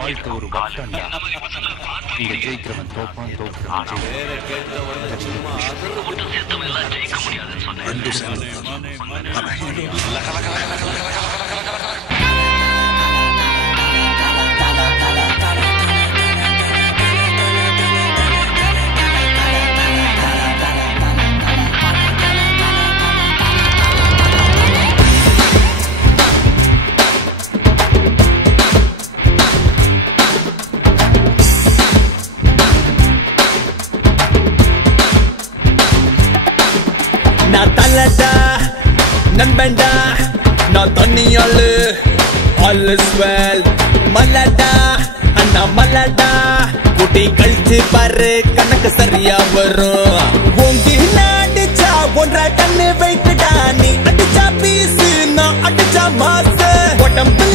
வாழ்க்கை ஒரு வருஷம்டா. இங்க ஜெயிக்கிறவன் தோப்பான், தோற்கிறவன் நான் தள்ளடா நண்பன்டா, நான் தண்ணியாளு all is well. மல்லடா அண்ணா மல்லடா, குட்டி கழிச்சு பாரு கணக்கு சரியா வரும். ஓங்கி அடிச்சா ஒன்றரை கண்ணு வைக்கடா, நீ அடிச்சா பீசு நான் அடிச்சா மாசு. உடம்பு